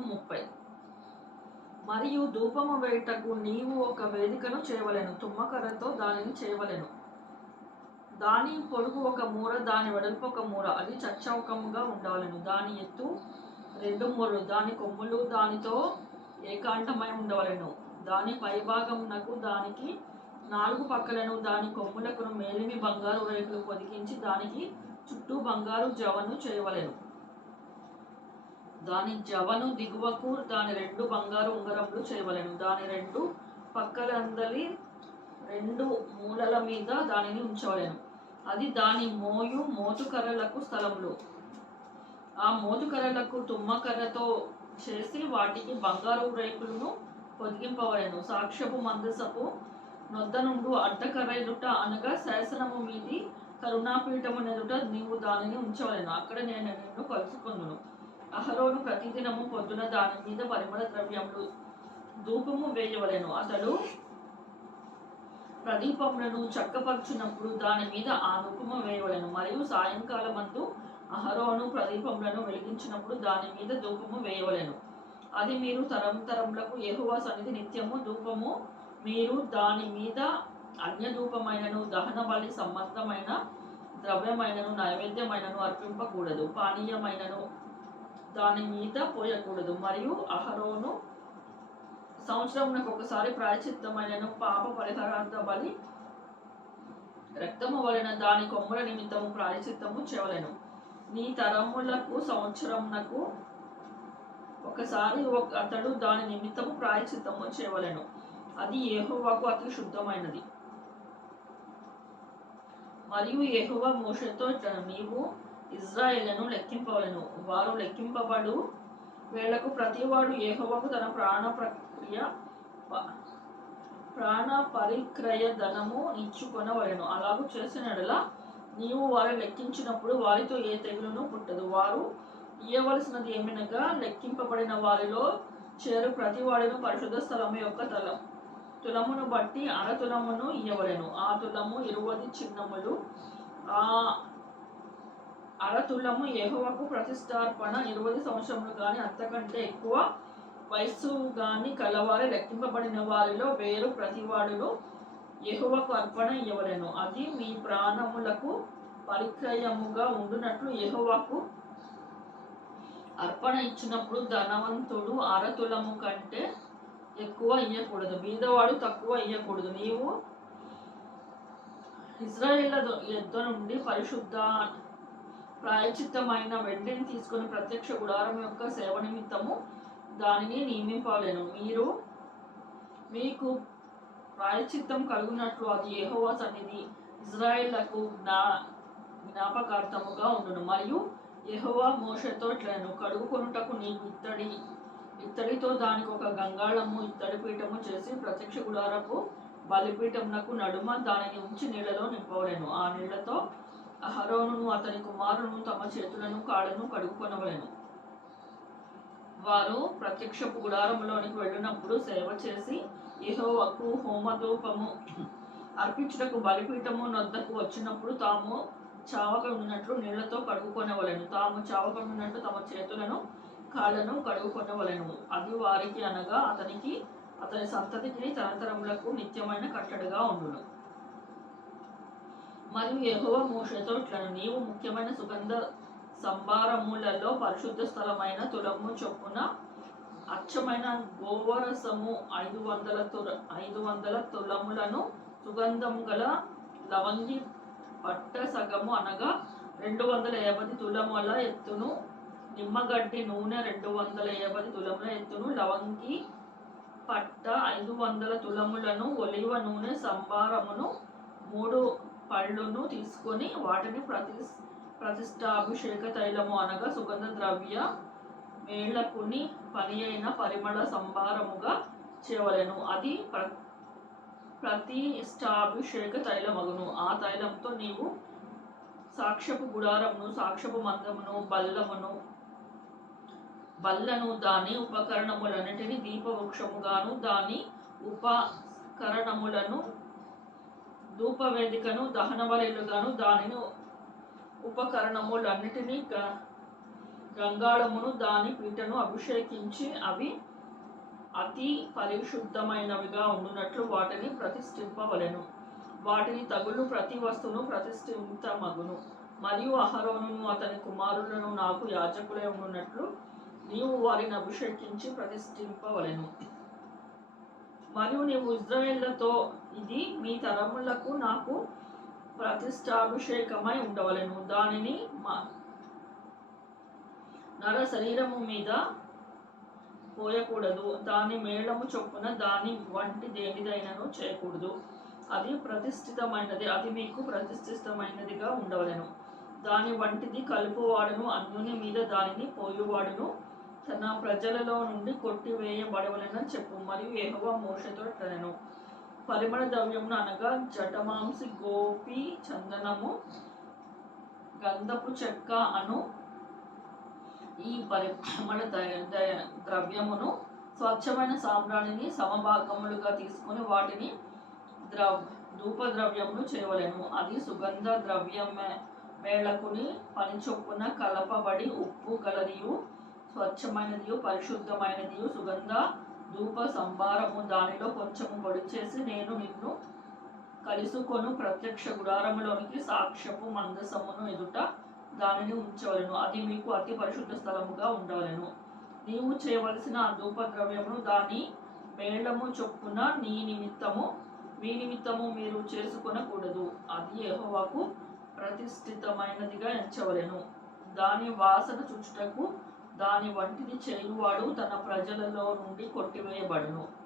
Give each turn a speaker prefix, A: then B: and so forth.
A: ముప్పై. మరియు ధూపము వేయుటకు నీవు ఒక వేదికను చేయవలెను తుమ్మకర్రతో దానిని చేయవలెను. దాని పొడుగు ఒక మూర దాని వెడల్పు ఒక మూర అది చచ్చౌకముగా ఉండాలను. దాని ఎత్తు రెండు మూరలు దాని కొమ్ములు దానితో ఏకాంతమై ఉండవలను. దాని పైభాగమునకు దానికి నాలుగు పక్కలను దాని కొమ్ములకు మేలిమి బంగారు రేకులు పొదిగించి దానికి చుట్టూ బంగారు జవను చేయవలెను. దాని జవను దిగువకు దాని రెండు బంగారు ఉంగరములు చేయవలెను. దాని రెండు పక్కలందలి రెండు మూలల మీద దానిని ఉంచవలెను. అది దాని మోయు మోతుకర్రలకు స్థలంలో ఆ మోతుకర్రలకు తుమ్మకర్రతో చేసి వాటికి బంగారు రేకులను పొదిగింపవలను. సాక్ష్యపు మందసపు నొద్ద నుండు అడ్డకర్ర ఎదుట అనగా శాసనము మీది కరుణాపీఠము ఎదుట నీవు దానిని ఉంచవలను. అక్కడ నేను నిన్ను కలుసుకుందును అహరోను ప్రతిదినము పొద్దున దాని మీద పరిమళ ద్రవ్యములు ధూపము వేయవలెను. అతడు ప్రదీపములను చక్కపరుచున్నప్పుడు దాని మీద ఆ ధూపము వేయవలెను. మరియు సాయంకాలమందు అహరోను ప్రదీపములను వెలిగించినప్పుడు దాని మీద ధూపము వేయవలెను. అది మీరు తరం తరములకు యెహోవా సన్నిధి నిత్యము ధూపము మీరు దాని మీద అన్యధూపమైనను దహన బలి సంబంధమైన ద్రవ్యమైనను నైవేద్యమైనను అర్పింపకూడదు. పానీయమైనను దాని మీద పోయకూడదు. మరియు అహరోను సంవత్సరమునకు ఒకసారి ప్రాయచిత్తమైన పాప పరిహారార్థ బలి రక్తము వలన దాని కొమ్ముల నిమిత్తము ప్రాయచిత్తము చేయవలెను. నీ తరములకు సంవత్సరమునకు ఒకసారి ఒక అతడు దాని నిమిత్తము ప్రాయచిత్తము చేయవలెను. అది ఏహోవాకు అతి శుద్ధమైనది. మరియు ఏహోవా మోషతో నీవు ఇజ్రాయేళ్ళను లెక్కింపవలను. వారు లెక్కింపబడు వేళకు ప్రతివాడు ఏహోవకు తన ప్రాణ ప్రక్రియ ప్రాణ పరిక్రయ ధనము ఇచ్చుకొనవలెను. అలాగూ చేసిన నీవు వారిని లెక్కించినప్పుడు వారితో ఏ తెగులును పుట్టదు. వారు ఇయ్యవలసినది ఏమనగా లెక్కింపబడిన వారిలో చేరు ప్రతి వాడిను పరిశుద్ధ స్థలము యొక్క తలం తులమును బట్టి అర తులమును ఆ తులము ఇరువది చిన్నములు. ఆ అరతులము తులము ప్రతిష్టార్పణ ఇరవై సంవత్సరములు కానీ అంతకంటే ఎక్కువ వయస్సు గాని కలవారి లెక్కింపబడిన వారిలో వేరు ప్రతివాడులు యెహోవాకు అర్పణ ఇవ్వలేను అది మీ ప్రాణములకు పరిక్రయముగా ఉండునట్లు యెహోవాకు అర్పణ ఇచ్చినప్పుడు ధనవంతుడు అరతులము కంటే ఎక్కువ ఇయ్యకూడదు. బీదవాడు తక్కువ ఇయ్యకూడదు. నీవు ఇజ్రాయేళ్ళ యుద్ధ నుండి పరిశుద్ధ ప్రాయచిత్తమైన వెండిని తీసుకుని ప్రత్యక్ష గుడారం యొక్క సేవ నిమిత్తము దానిని నియమింపలేను మీరు మీకు ప్రాయచిత్తం కలుగునట్లు అది యెహోవా సన్నిధి ఇజ్రాయేళ్ళకు జ్ఞా జ్ఞాపకార్థముగా ఉండును. మరియు యెహోవా మోషతో ఇట్లను కడుగుకొనుటకు నీకు ఇత్తడి ఇత్తడితో దానికి ఒక గంగాళము ఇత్తడి పీఠము చేసి ప్రత్యక్ష గుడారపు బలిపీఠమునకు నడుమ దానిని ఉంచి నీళ్ళలో నింపవలేను. ఆ నీళ్ళతో అహరోనును అతని కుమారును తమ చేతులను కాళ్ళను కడుగుకొనవలెను. వారు ప్రత్యక్షపు గుడారంలోనికి వెళ్ళినప్పుడు సేవ చేసి యెహోవాకు హోమధూపము అర్పించుటకు బలిపీఠము నొద్దకు వచ్చినప్పుడు తాము చావక ఉన్నట్లు నీళ్ళతో కడుగుకొనవలను. తాము చావక ఉన్నట్టు తమ చేతులను కాళ్ళను కడుగుకొనవలను. అది వారికి అనగా అతనికి అతని సంతతికి తరతరములకు నిత్యమైన కట్టడిగా ఉండును. మరియు యెహోవా మూషతో ఇట్లను. నీవు ముఖ్యమైన సుగంధ సంభారములలో పరిశుద్ధ స్థలమైన తులము చొప్పున అచ్చమైన గోవరసము ఐదు వందల తుల ఐదు వందల తులములను సుగంధం గల లవంగి పట్ట సగము అనగా రెండు వందల యాభై తులముల ఎత్తును నిమ్మగడ్డి నూనె రెండు వందల యాభై తులముల ఎత్తును లవంగి పట్ట ఐదు వందల తులములను ఒలివ నూనె సంభారమును మూడు పళ్ళును తీసుకొని వాటిని ప్రతి ప్రతిష్టాభిషేక తైలము అనగా సుగంధ ద్రవ్య మేళ్ళకుని పని అయిన పరిమళ సంభారముగా చేయవలెను. అది ప్ర ప్రతిష్టాభిషేక తైలమగును. ఆ తైలంతో నీవు సాక్ష్యపు గుడారమును సాక్ష్యపు మందమును బల్లమును బల్లను దాని ఉపకరణములన్నిటిని దీపవృక్షముగాను దాని ఉపకరణములను ధూపవేదికను దహన బలులుగాను దానిని ఉపకరణములన్నిటినీ గ- గంగాళమును దాని పీటను అభిషేకించి అవి అతి పరిశుద్ధమైనవిగా ఉండునట్లు వాటిని ప్రతిష్ఠింపవలెను. వాటిని తగులు ప్రతి వస్తువును ప్రతిష్ఠింతమగును మరియు అహరోనును అతని కుమారులను నాకు యాజకులే ఉండునట్లు నీవు వారిని అభిషేకించి ప్రతిష్ఠింపవలెను. మరియు నీవు ఇజ్రాయేళ్ళతో ఇది మీ తరములకు నాకు ప్రతిష్టాభిషేకమై ఉండవలెను. దానిని మా నర శరీరము మీద పోయకూడదు. దాని మేళము చొప్పున దాని వంటి దేనిదైనను చేయకూడదు. అది ప్రతిష్ఠితమైనది. అది మీకు ప్రతిష్ఠితమైనదిగా ఉండవలెను. దాని వంటిది కలుపువాడును. అన్యుని మీద దానిని పోయువాడును. తన ప్రజలలో నుండి కొట్టివేయబడవలెనని చెప్పు. మరియు ఎహోవా మోషతో తనను పరిమళ ద్రవ్యమును అనగా జటమాంసి గోపి చందనము గంధపు చెక్క అను ఈ పరిమళ ద- ద్రవ్యమును స్వచ్ఛమైన సాంబ్రాణిని సమభాగములుగా తీసుకొని వాటిని ద్రవ్ ధూప ద్రవ్యమును చేయవలెను. అది సుగంధ ద్రవ్యమే మేళకుని పని చొప్పున కలపబడి ఉప్పు గలదియు స్వచ్ఛమైనదియు పరిశుద్ధమైనదియు సుగంధ ధూప సంభారము దానిలో కొంచెము పొడిచేసి నేను నిన్ను కలుసుకొను. ప్రత్యక్ష గుడారములోనికి సాక్ష్యపు మందసమును ఎదుట దానిని ఉంచవలెను. అది మీకు అతి పరిశుద్ధ స్థలముగా ఉండవలను. నీవు చేయవలసిన ఆ ధూప ద్రవ్యమును దాని మేళము చొప్పున నీ నిమిత్తము మీ నిమిత్తము మీరు చేసుకొనకూడదు. అది యెహోవాకు ప్రతిష్ఠితమైనదిగా ఎంచవలెను. దాని వాసన చుచుటకు దాని వంటిది చేయువాడు తన ప్రజలలో నుండి కొట్టివేయబడును.